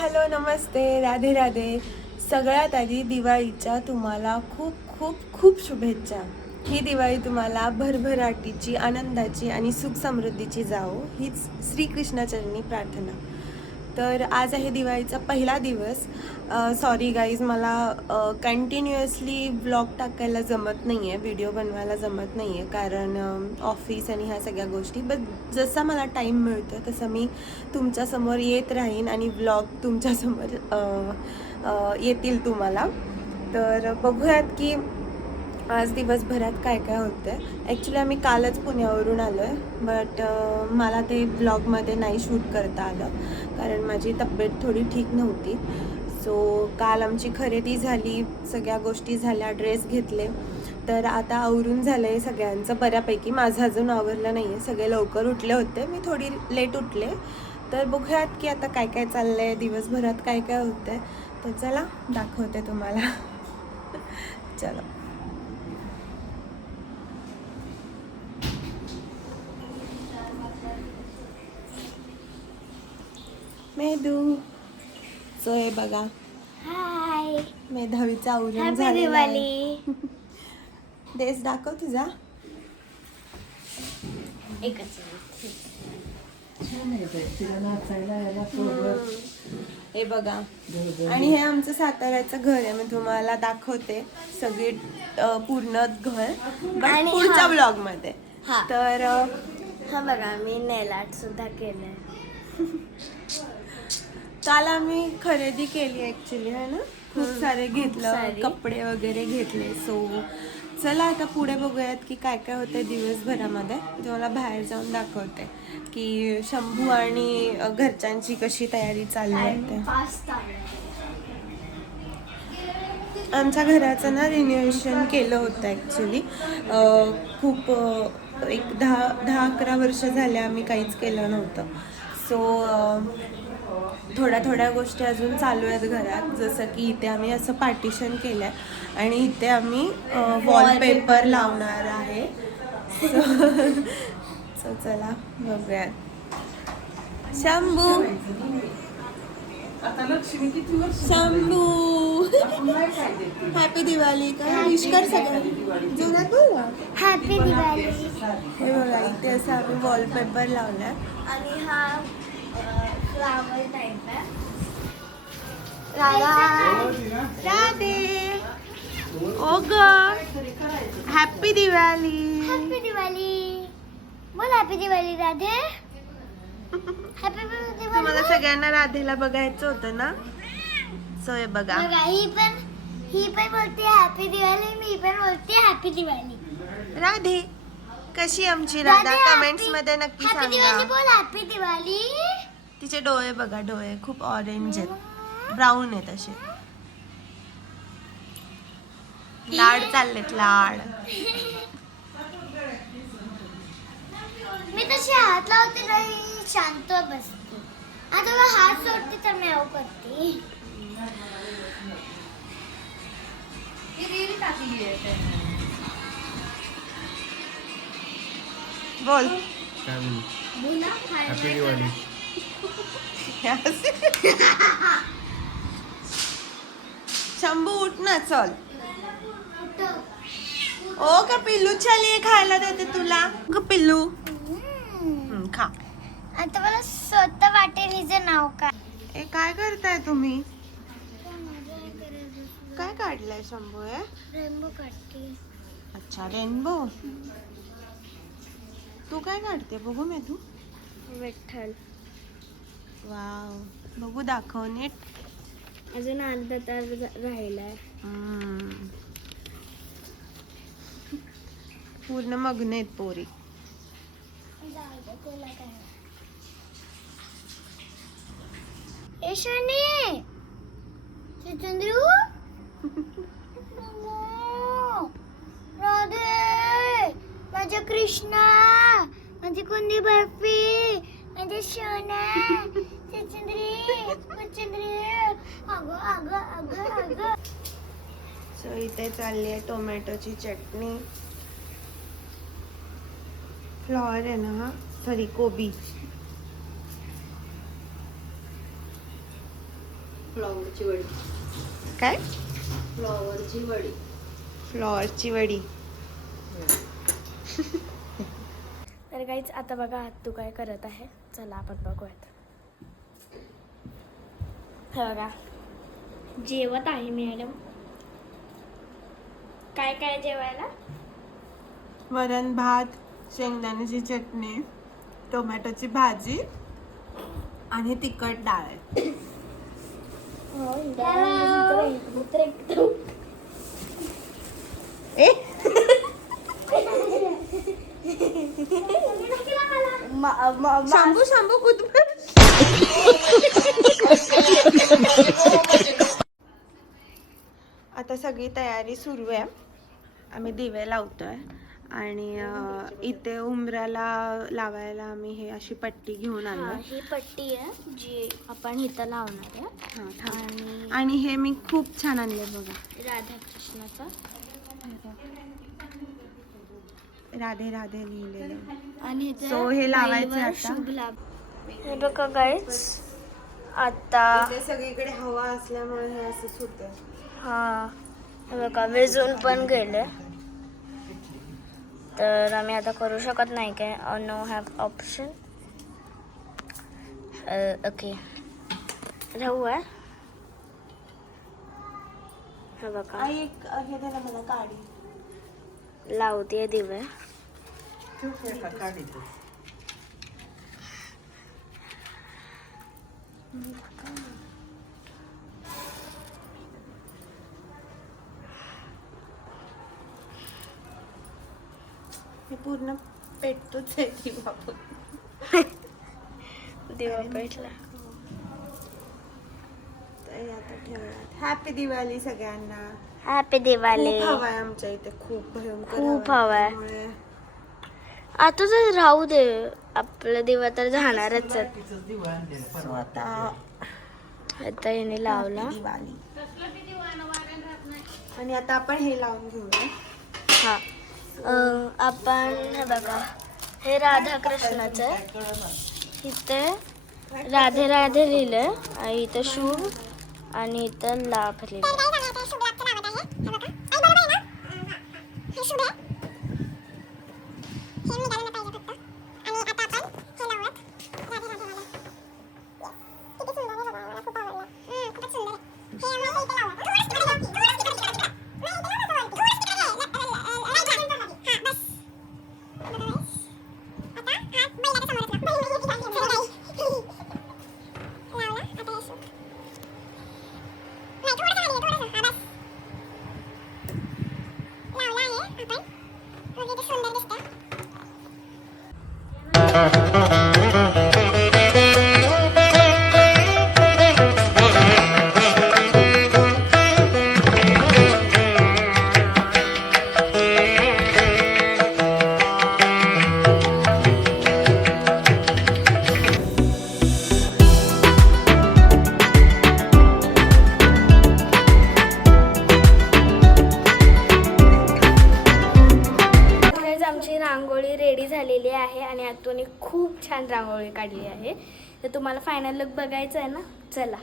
Hello नमस्ते राधे राधे. सगळ्यात आधी दिवाळीच्या तुम्हाला खूप खूप खूप शुभेच्छा. ही दिवाळी तुम्हाला भरभराटीची, आनंदाची आणि सुख समृद्धीची जावो हीच श्रीकृष्णाचरणी प्रार्थना. तर आज आहे दिवाळीचा पहिला दिवस. सॉरी गाईज, मला कंटिन्युअसली व्लॉग टाकायला जमत नाही आहे, व्हिडिओ बनवायला जमत नाही आहे, कारण ऑफिस आणि ह्या सगळ्या गोष्टी. बट जसा मला टाईम मिळतो तसं मी तुमच्यासमोर येत राहीन आणि व्लॉग तुमच्यासमोर येतील तुम्हाला. तर बघूयात की आज दिवसभरात काय काय होतं आहे. ॲक्च्युली आम्ही कालच पुण्यावरून आलो आहे, बट मला ते ब्लॉगमध्ये नाही शूट करता आलं कारण माझी तब्येत थोडी ठीक नव्हती. सो काल आमची खरेदी झाली, सगळ्या गोष्टी झाल्या, ड्रेस घेतले. तर आता आवरून झालं आहे सगळ्यांचं बऱ्यापैकी. माझं अजून आवरलं नाही आहे, सगळे लवकर उठले होते, मी थोडी लेट उठले. तर बघूयात की आता काय काय चाललं आहे, दिवसभरात काय काय होतं आहे. तर चला दाखवते तुम्हाला. चलो. मेधू, सो हे बघा, हाय, मेधावीचा आवरून हॅपी झालेला आहे. दिवाळी. ड्रेस दाखव तुझा. एकच हे बघा, आणि हे आमचं साताऱ्याचं घर आहे, मी तुम्हाला दाखवते सगळी पूर्ण घर, बट आणि पुढच्या हा. ब्लॉग मध्ये. हा. तर हा बघा, मी नेल आर्ट सुद्धा केलंय. काल आम्ही खरेदी केली ॲक्च्युली, है ना, खूप सारे घेतलं, सारे. कपडे वगैरे घेतले. सो चला आता पुढे बघूयात की काय काय होतं दिवसभरामध्ये. तुम्हाला बाहेर जाऊन दाखवते की शंभू आणि घरच्यांची कशी तयारी चालू आहे ते. आमच्या घराचं ना रिन्युएशन केलं होतं ॲक्च्युली. खूप एक 10-11 वर्ष झाले आम्ही काहीच केलं नव्हतं. सो थोड्या गोष्टी अजून चालू आहेत घरात, जसं की इथे आम्ही असं पार्टिशन केलं आहे आणि इथे आम्ही वॉलपेपर लावणार आहे. सो चला बघूयात. शंभू, शंभू, हॅपी दिवाळी का विश कर सगळं जोरात बोल ना. हॅपी दिवाळी. हे बघा, इथे असं आम्ही वॉलपेपर लावलाय. आणि हा फ्लावर टाइप आहे. राधे, ओ ग, हॅपी दिवाळी. हॅपी दिवाळी. बोल हॅपी दिवाळी राधे. हॅपी दिवाळी. तुम्हाला सगळ्यांना राधेला बघायचं होतं ना, सो हे बघा. बघा, ही पण बोलते हॅपी दिवाळी, मी पण बोलते हॅपी दिवाळी. राधे कशी आमची राधा, कमेंट्स मध्ये नक्की हॅपी दिवाळी सांगा. बोल. हॅपी दिवाळी. तिचे डोळे बघा, डोळे खूप ऑरेंज आहेत, ब्राऊन आहेत असे. लाड चाललेत, लाड. मी तशी हात लावते नाही, शांत बसते. आता मला हात सोडते तर मी आऊ करते. बोल. हॅपी दिवाळी. शंभू उठ ना, चल. ओ का पिल्लू, चल ये खायला देते तुला. ग पिल्लू, खा. आता मला स्वतः वाटेल हिचं नाव काय. ए काय करताय तुम्ही? काय काढलंय शंभू? हे रेनबो काढते. अच्छा, रेनबो. तू काय काढते बघू मी तू. विठ्ठल. वाव, बघू दाखव नीट. अजून अर्धा तास राहिलाय. पूर्ण मग्न आहेत पोरी. शनी चंद्रू. राधे, माझ्या कृष्णा, माझी कुंदी बर्फी, माझ्या सोना, चंद्री, अगं अगं अगं अगं. सो इथे चालली आहे टोमॅटोची चटणी. फ्लॉवर आहे ना हा, सॉरी कोबी. फ्लॉवरची वडी. काय? फ्लॉवरची वडी. फ्लॉवरची वडी. तर काहीच आता बघा आत्तू काय करत आहे. चला आपण बघूयात. हे बघा जेवत आहे मॅडम. काय काय जेवायला? वरण भात, शेंगदाण्याची चटणी, टोमॅटोची भाजी आणि तिखट डाळ आहे. ए शांबू शांबू कुठ. आता सगळी तयारी सुरू आहे. आम्ही दिवे लावतोय आणि इथे उंबऱ्याला लावायला आम्ही हे अशी पट्टी घेऊन आलो. ही पट्टी आहे जी आपण इथं लावणार आहे. आणि हे मी खूप छान आणले बघा. राधाकृष्णाचा राधे राधे लिहिलेलं. आणि So, हे लावायचं आता. शुभ लाभ. हे बघा गाईज आता इथे सगळीकडे हवा असल्यामुळे हे असंच होतं. हा हे बघा विजून पण गेले. तर आम्ही आता करू शकत नाही काय. No have option. ओके राहू आहे. हे बघा एक हे द्या मला काढी. लावते दिवे. हे पूर्ण पेटतोच आहे दिवा. दिवा पेटला. तर आता ठेवणार. हॅपी दिवाळी सगळ्यांना. हॅपी दिवाळी. खूप हवा आहे आमच्या इथे. खूप भयंकर खूप हवा आहे. त्यामुळे आता तर राहू दे. आपला दिवा तर जाणारच आहे. So, आता याने लावला. दिवाळी. आणि आता आपण हे लावून घेऊया. हा आपण हे बघा हे राधाकृष्णाचं आहे. इथे राधे राधे लिहिलंय आणि इथं शुभ आणि इथं लाभ लिहिलंय. आमची रांगोळी रेडी झालेली आहे आणि आतून खूप छान रांगोळी काढली आहे. तर तुम्हाला फायनल लुक बघायचं आहे ना. चला.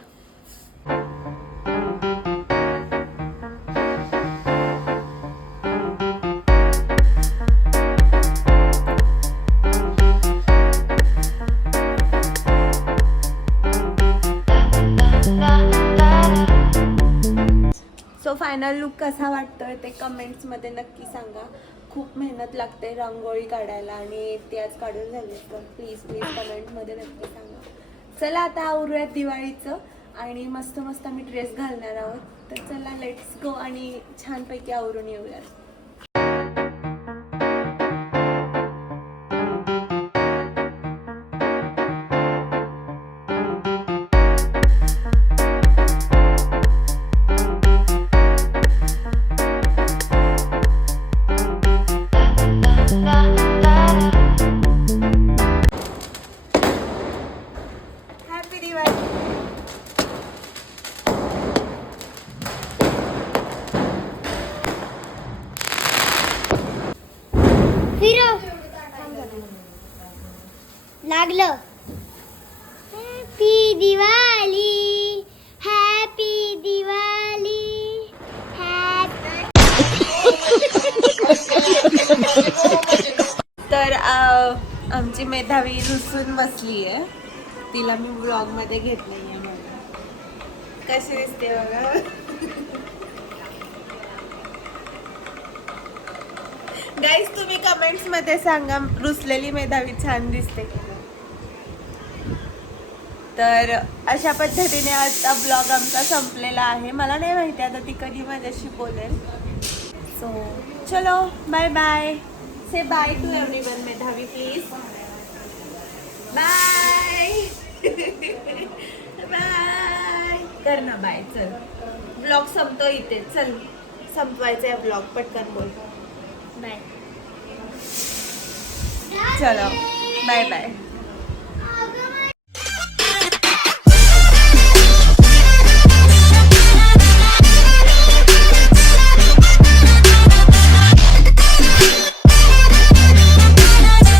सो फायनल लुक कसा वाटतोय ते कमेंट्समध्ये नक्की सांगा. खूप मेहनत लागते रांगोळी काढायला आणि ती आज काढून झाली. तर प्लीज कमेंटमध्ये नक्की सांगा. चला आता आवरूयात दिवाळीचं आणि मस्त मस्त आम्ही ड्रेस घालणार आहोत. तर चला लेट्स गो आणि छानपैकी आवरून येऊयात. हॅपी दिवाळी. लागलं. Happy Diwali, happy Diwali, happy. तर आमची मेधावी रुसून बसली आहे. तिला मी व्लॉग मध्ये घेत नाहीये मला. कशी दिसते बघा. गाईज तुम्ही कमेंट्स मध्ये सांगा रुसलेली मेधावी छान दिसते का? तर अशा पद्धतीने आजचा ब्लॉग आमचा संपलेला आहे. मला नाही माहिती आता ती कधी माझ्याशी बोलेल. सो चलो bye bye. Say bye to everyone Medhavi please. Bye. Bye कर ना बाय. चल ब्लॉग संपतो इथे. चल संपवायचा आहे ब्लॉग. पटकन बोल बाय. चलो बाय बाय.